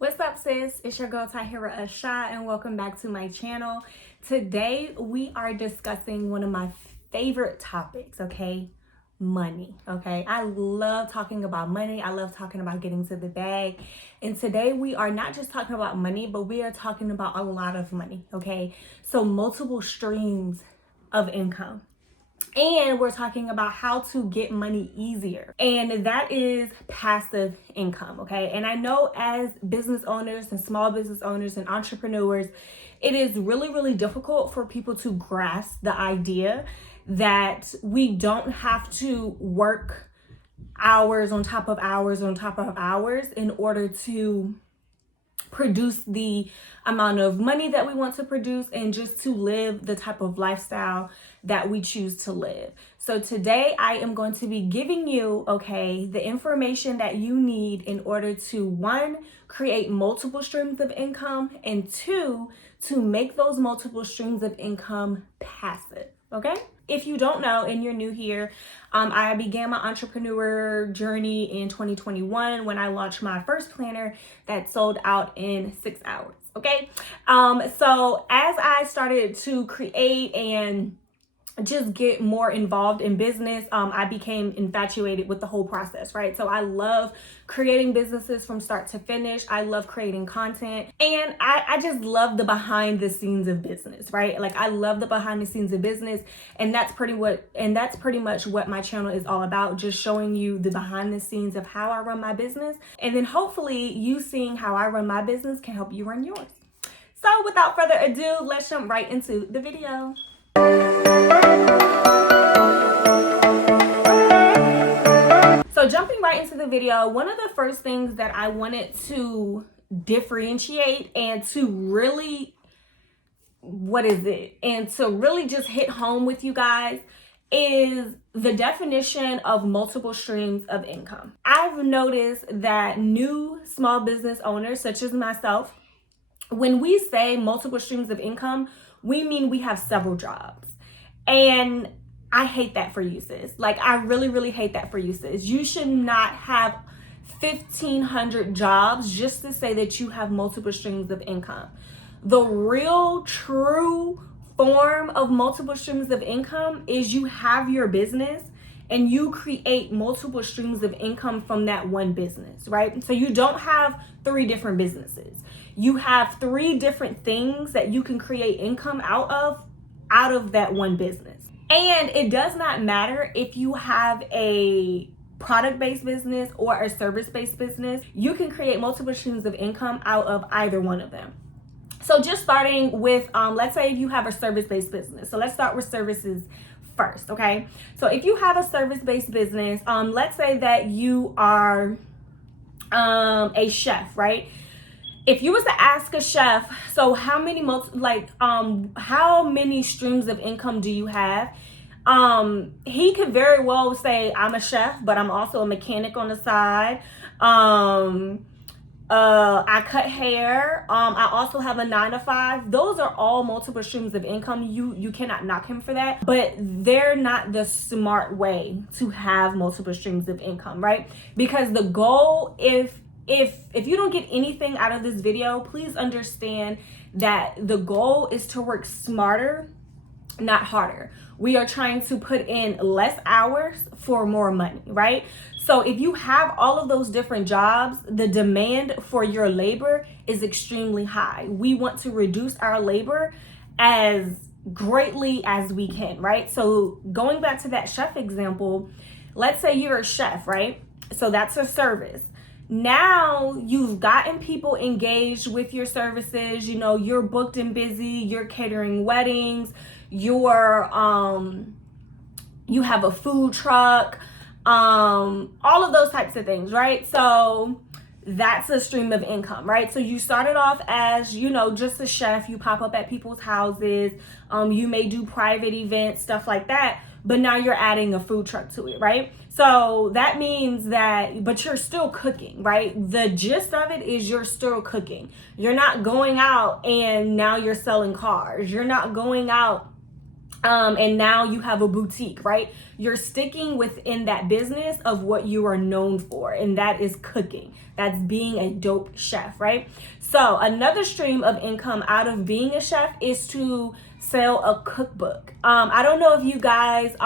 What's up, sis? It's your girl Tahirah Ahshah, and welcome back to my channel. Today we are discussing one of my favorite topics, okay? Money, okay? I love talking about money. I love talking about getting to the bag. And today we are not just talking about money, but we are talking about a lot of money, okay? So multiple streams of income. And we're talking about how to get money easier. And that is passive income, okay? And I know as business owners and small business owners and entrepreneurs, it is really difficult for people to grasp the idea that we don't have to work hours on top of hours on top of hours in order to produce the amount of money that we want to produce and just to live the type of lifestyle that we choose to live. So today I am going to be giving you, okay, the information that you need in order to, one, create multiple streams of income, and two, to make those multiple streams of income passive, okay? If you don't know and you're new here, I began my entrepreneur journey in 2021 when I launched my first planner that sold out in 6 hours, okay? So as I started to create and just get more involved in business, I became infatuated with the whole process, right? So I love creating businesses from start to finish. I love creating content, and I just love the behind the scenes of business, right? Like I love the behind the scenes of business, and that's pretty much what my channel is all about, just showing you the behind the scenes of how I run my business, and then hopefully you seeing how I run my business can help you run yours. So without further ado, let's jump right into the video. So jumping right into the video, one of the first things that I wanted to differentiate and to really, to really just hit home with you guys is the definition of multiple streams of income. I've noticed that new small business owners, such as myself, when we say multiple streams of income, we mean we have several jobs. And I hate that for you, sis. Like, I really hate that for you, sis. You should not have 1,500 jobs just to say that you have multiple streams of income. The real, true form of multiple streams of income is you have your business and you create multiple streams of income from that one business, right? So you don't have 3 different businesses. You have 3 different things that you can create income out of that one business. And it does not matter if you have a product-based business or a service-based business. You can create multiple streams of income out of either one of them. So just starting with, let's say you have a service-based business. So let's start with services first, okay? So if you have a service-based business, let's say that you are a chef, right? If you was to ask a chef, so how many streams of income do you have? He could very well say, I'm a chef, but I'm also a mechanic on the side. I cut hair. I also have a 9-to-5. Those are all multiple streams of income. You cannot knock him for that, but they're not the smart way to have multiple streams of income, right? Because the goal, if you don't get anything out of this video, please understand that the goal is to work smarter, not harder. We are trying to put in less hours for more money, right? So if you have all of those different jobs, the demand for your labor is extremely high. We want to reduce our labor as greatly as we can, right? So going back to that chef example, let's say you're a chef, right? So that's a service. Now you've gotten people engaged with your services. You know, you're booked and busy, you're catering weddings, you have a food truck, all of those types of things, right? So that's a stream of income, right? So you started off as, just a chef. You pop up at people's houses. You may do private events, stuff like that. But now you're adding a food truck to it, right? So that means but you're still cooking, right? The gist of it is you're still cooking. You're not going out and now you're selling cars. You're not going out And now you have a boutique, right? You're sticking within that business of what you are known for, and that is cooking. That's being a dope chef, right? So another stream of income out of being a chef is to sell a cookbook. I don't know if you guys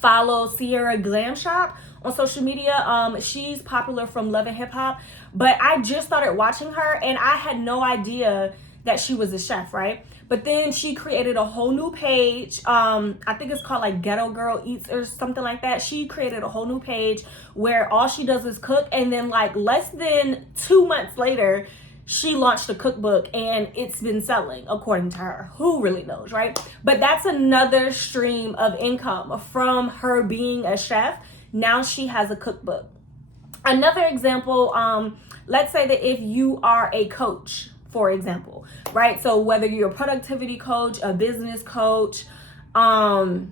follow Sierra Glam Shop on social media. She's popular from Love and Hip Hop, but I just started watching her and I had no idea that she was a chef, right? But then she created a whole new page. I think it's called like Ghetto Girl Eats or something like that. She created a whole new page where all she does is cook. And then like less than 2 months later, she launched a cookbook and it's been selling, according to her. Who really knows, right? But that's another stream of income from her being a chef. Now she has a cookbook. Another example, let's say that if you are a coach, for example, right? So whether you're a productivity coach, a business coach, hell,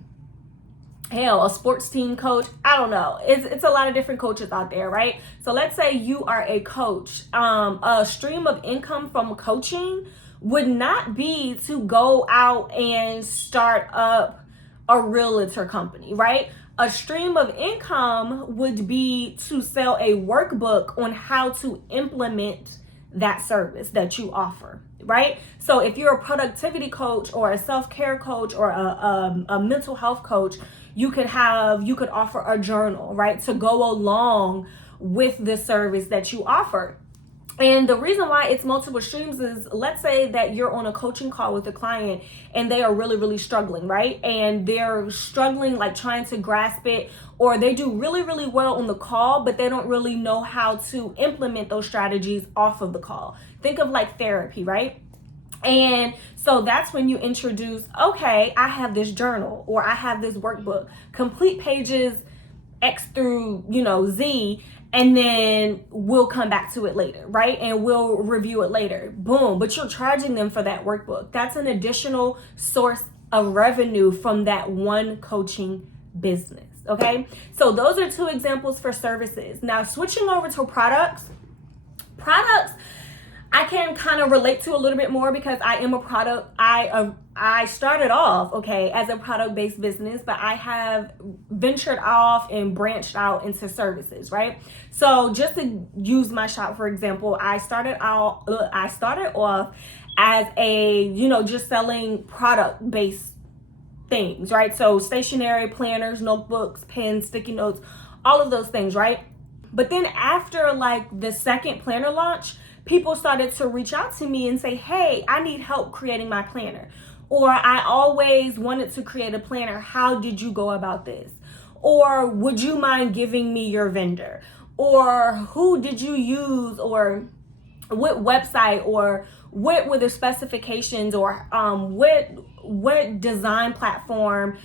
a sports team coach, I don't know. It's a lot of different coaches out there, right? So let's say you are a coach. A stream of income from coaching would not be to go out and start up a realtor company, right? A stream of income would be to sell a workbook on how to implement that service that you offer, right? So if you're a productivity coach or a self-care coach or a mental health coach, you could offer a journal, right, to go along with the service that you offer. And the reason why it's multiple streams is, let's say that you're on a coaching call with a client and they are really, really struggling, right? And they're struggling, like trying to grasp it, or they do really, really well on the call, but they don't really know how to implement those strategies off of the call. Think of like therapy, right? And so that's when you introduce, okay, I have this journal or I have this workbook, complete pages X through, Z, and then we'll come back to it later, right? And we'll review it later. Boom. But you're charging them for that workbook. That's an additional source of revenue from that one coaching business. Okay. So those are 2 examples for services. Now switching over to products, I can kind of relate to a little bit more because I am a product. I started off, okay, as a product-based business, but I have ventured off and branched out into services, right? So just to use my shop, for example, I started off as a, just selling product-based things, right? So stationery, planners, notebooks, pens, sticky notes, all of those things, right? But then after like the second planner launch, people started to reach out to me and say, hey, I need help creating my planner. Or I always wanted to create a planner. How did you go about this? Or would you mind giving me your vendor? Or who did you use? Or what website? Or what were the specifications? Or what design platform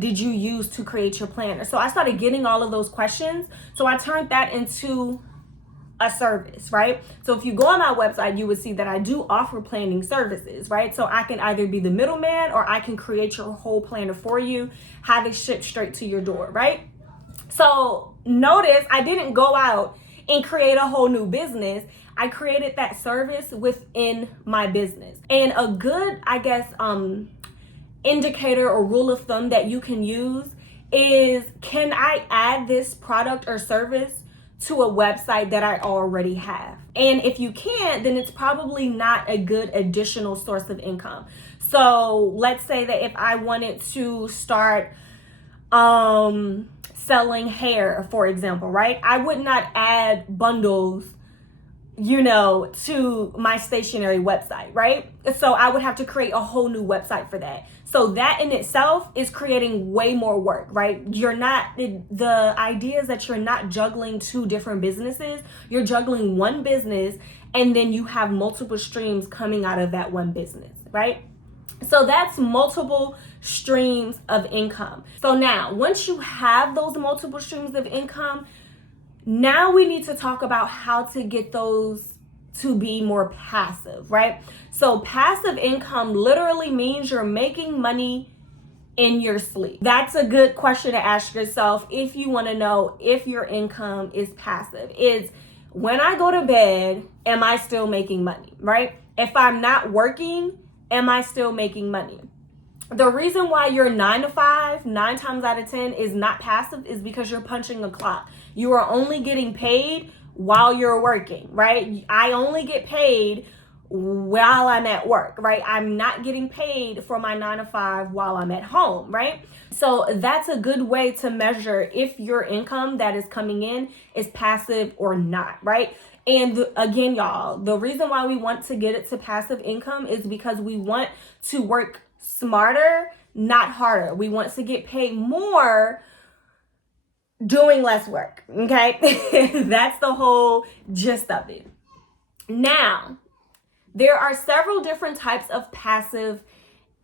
did you use to create your planner? So I started getting all of those questions. So I turned that into a service, right? So if you go on my website, you would see that I do offer planning services, right? So I can either be the middleman or I can create your whole planner for you, have it shipped straight to your door, right? So notice I didn't go out and create a whole new business. I created that service within my business. And a good, indicator or rule of thumb that you can use is, can I add this product or service to a website that I already have? And if you can't, then it's probably not a good additional source of income. So let's say that if I wanted to start selling hair, for example, right? I would not add bundles, to my stationery website, right? So I would have to create a whole new website for that. So that in itself is creating way more work, right? The idea is that you're not juggling 2 different businesses. You're juggling one business and then you have multiple streams coming out of that one business, right? So that's multiple streams of income. So now, once you have those multiple streams of income, now we need to talk about how to get those to be more passive, right? So passive income literally means you're making money in your sleep. That's a good question to ask yourself if you want to know if your income is passive. Is, when I go to bed, am I still making money, right? If I'm not working, am I still making money? The reason why your 9 to 5, 9 times out of 10 is not passive is because you're punching a clock. You are only getting paid while you're working, right? I only get paid while I'm at work, right? I'm not getting paid for my 9 to 5 while I'm at home, right? So that's a good way to measure if your income that is coming in is passive or not, right? And again, y'all, the reason why we want to get it to passive income is because we want to work smarter, not harder. We want to get paid more doing less work, okay? That's the whole gist of it. Now, there are several different types of passive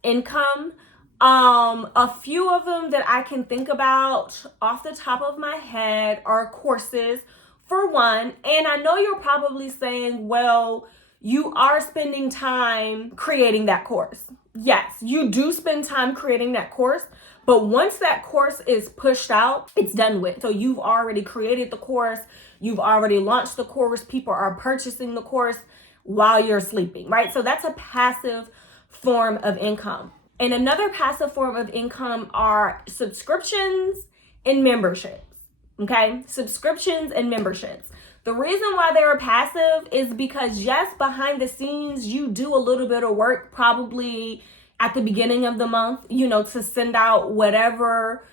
income. A few of them that I can think about off the top of my head are courses, for one. And I know you're probably saying, well, you are spending time creating that course. Yes, you do spend time creating that course, but once that course is pushed out, it's done with. So you've already created the course, you've already launched the course, people are purchasing the course while you're sleeping, right? So that's a passive form of income. And another passive form of income are subscriptions and memberships, okay? Subscriptions and memberships. The reason why they're passive is because, yes, behind the scenes, you do a little bit of work probably at the beginning of the month, to send out whatever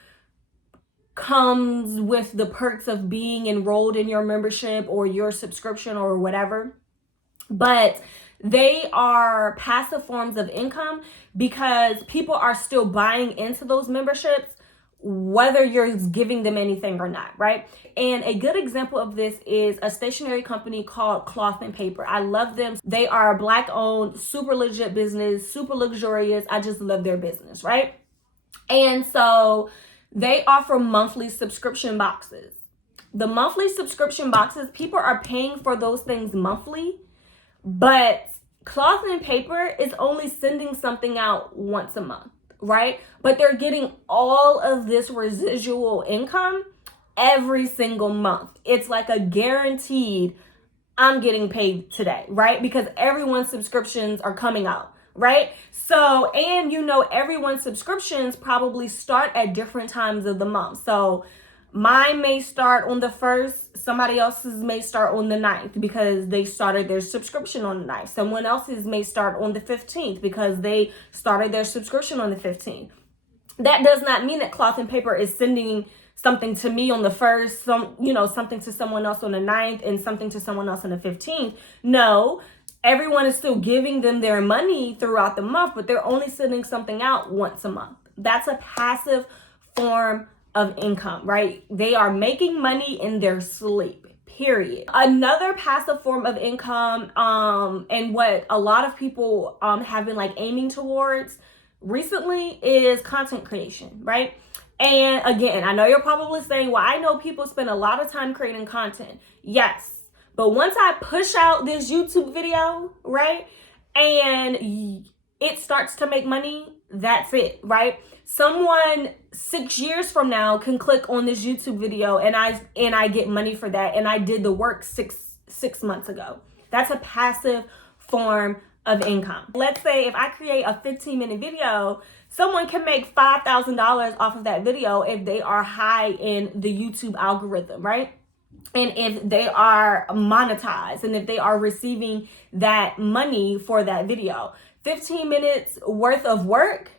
comes with the perks of being enrolled in your membership or your subscription or whatever. But they are passive forms of income because people are still buying into those memberships, whether you're giving them anything or not, right? And a good example of this is a stationery company called Cloth and Paper. I love them. They are Black owned, super legit business, super luxurious. I just love their business, right? And so they offer monthly subscription boxes. The monthly subscription boxes, people are paying for those things monthly, but Cloth and Paper is only sending something out once a month, right? But they're getting all of this residual income every single month. It's like a guaranteed, I'm getting paid today, right? Because everyone's subscriptions are coming out, right? So, and everyone's subscriptions probably start at different times of the month. So mine may start on the 1st, somebody else's may start on the 9th because they started their subscription on the 9th. Someone else's may start on the 15th because they started their subscription on the 15th. That does not mean that Cloth and Paper is sending something to me on the 1st, something to someone else on the 9th and something to someone else on the 15th. No, everyone is still giving them their money throughout the month, but they're only sending something out once a month. That's a passive form of income, right? They are making money in their sleep, period. Another passive form of income, and what a lot of people have been aiming towards recently is content creation, right? And again, I know you're probably saying, well, I know people spend a lot of time creating content. Yes, but once I push out this YouTube video, right, and it starts to make money, that's it, right? Someone 6 years from now can click on this YouTube video and I get money for that, and I did the work six months ago. That's a passive form of income. Let's say if I create a 15-minute video, someone can make $5,000 off of that video if they are high in the YouTube algorithm, right? And if they are monetized and if they are receiving that money for that video. 15 minutes worth of work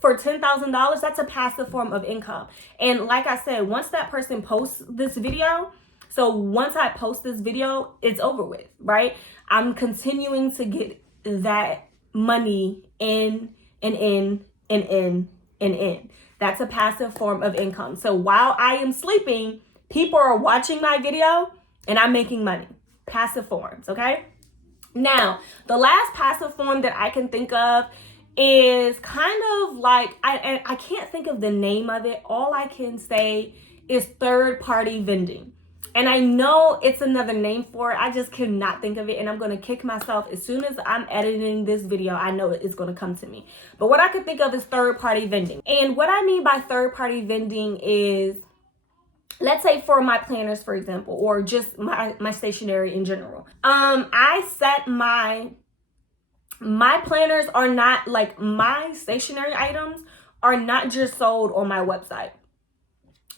for $10,000, that's a passive form of income. And like I said, once that person posts this video, so once I post this video, it's over with, right? I'm continuing to get that money in and in and in and in. That's a passive form of income. So while I am sleeping, people are watching my video and I'm making money. Passive forms, okay? Now, the last passive form that I can think of is kind of like, I can't think of the name of it. All I can say is third-party vending. And I know it's another name for it. I just cannot think of it. And I'm going to kick myself as soon as I'm editing this video. I know it's going to come to me. But what I could think of is third-party vending. And what I mean by third-party vending is, let's say for my planners, for example, or just my stationery in general. I set my My planners are not, like, my stationery items are not just sold on my website.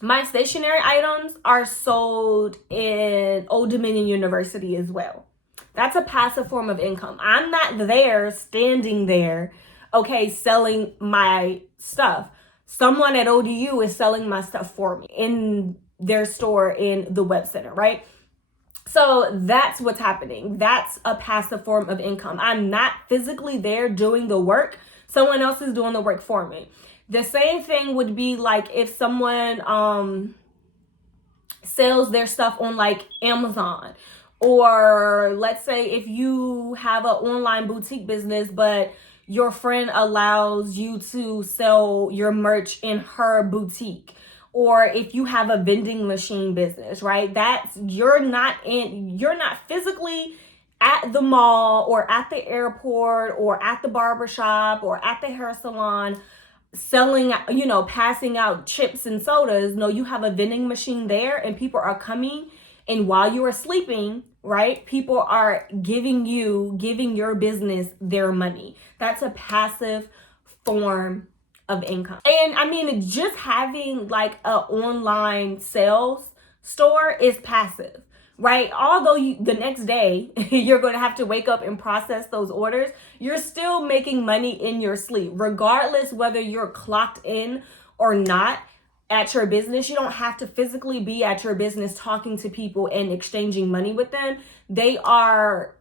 My stationery items are sold in Old Dominion University as well. That's a passive form of income. I'm not there, standing there, okay, selling my stuff. Someone at ODU is selling my stuff for me in their store in the web center, right? So that's what's happening. That's a passive form of income. I'm not physically there doing the work. Someone else is doing the work for me. The same thing would be like if someone sells their stuff on like Amazon, or let's say if you have an online boutique business, but your friend allows you to sell your merch in her boutique. Or if you have a vending machine business, right? That's, you're not physically at the mall or at the airport or at the barbershop or at the hair salon selling, passing out chips and sodas. No, you have a vending machine there and people are coming, and while you are sleeping, right, people are giving your business their money. That's a passive form of income. And I mean, just having like an online sales store is passive, right? Although the next day you're going to have to wake up and process those orders, you're still making money in your sleep, regardless whether you're clocked in or not at your business. You don't have to physically be at your business talking to people and exchanging money with them. They are,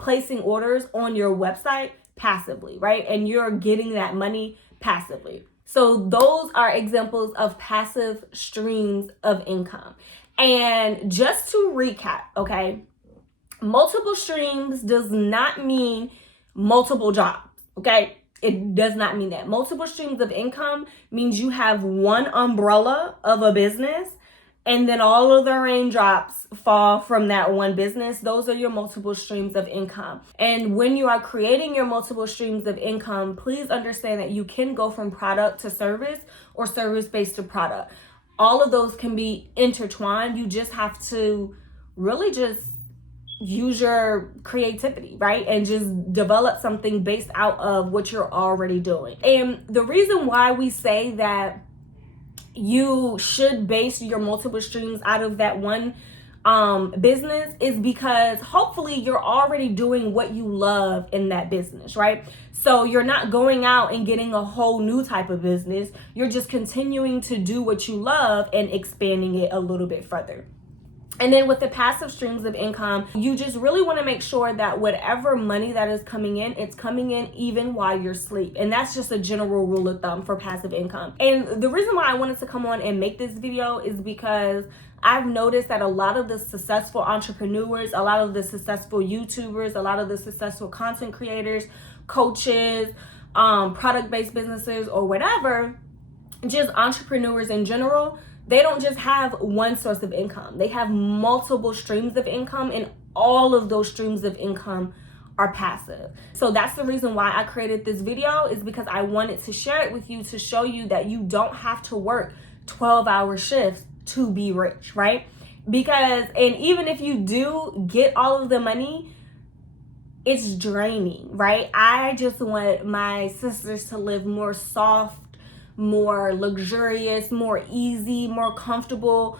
placing orders on your website passively, right? And you're getting that money passively. So those are examples of passive streams of income. And just to recap, okay, multiple streams does not mean multiple jobs, okay? It does not mean that. Multiple streams of income means you have one umbrella of a business, and then all of the raindrops fall from that one business. Those are your multiple streams of income. And when you are creating your multiple streams of income, please understand that you can go from product to service or service-based to product. All of those can be intertwined. You just have to really just use your creativity, right? And just develop something based out of what you're already doing. And the reason why we say that you should base your multiple streams out of that one business is because hopefully you're already doing what you love in that business, right? So you're not going out and getting a whole new type of business. You're just continuing to do what you love and expanding it a little bit further. And then with the passive streams of income, you just really want to make sure that whatever money that is coming in, it's coming in even while you're asleep. And that's just a general rule of thumb for passive income. And the reason why I wanted to come on and make this video is because I've noticed that a lot of the successful entrepreneurs, a lot of the successful YouTubers, a lot of the successful content creators, coaches, product-based businesses, or whatever, just entrepreneurs in general, they don't just have one source of income. They have multiple streams of income, and all of those streams of income are passive. So that's the reason why I created this video, is because I wanted to share it with you to show you that you don't have to work 12-hour shifts to be rich, right? Because, and even if you do get all of the money, it's draining, right? I just want my sisters to live more soft, more luxurious, more easy, more comfortable,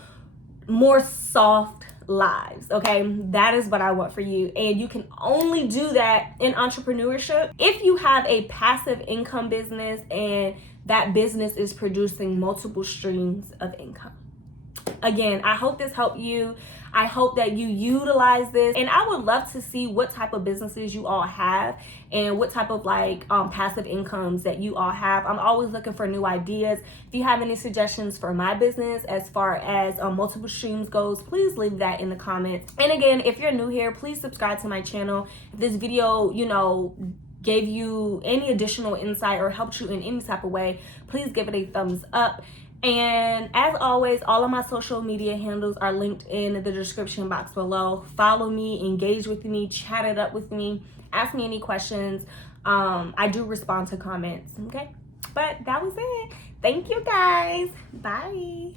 more soft lives, okay? That is what I want for you. And you can only do that in entrepreneurship if you have a passive income business and that business is producing multiple streams of income. Again, I hope this helped you. I hope that you utilize this, and I would love to see what type of businesses you all have and what type of passive incomes that you all have. I'm always looking for new ideas. If you have any suggestions for my business as far as multiple streams goes, please leave that in the comments. And again, if you're new here, please subscribe to my channel. If this video, gave you any additional insight or helped you in any type of way, please give it a thumbs up. And as always, all of my social media handles are linked in the description box below. Follow me, engage with me, chat it up with me, ask me any questions. I do respond to comments, okay? But that was it. Thank you guys. Bye.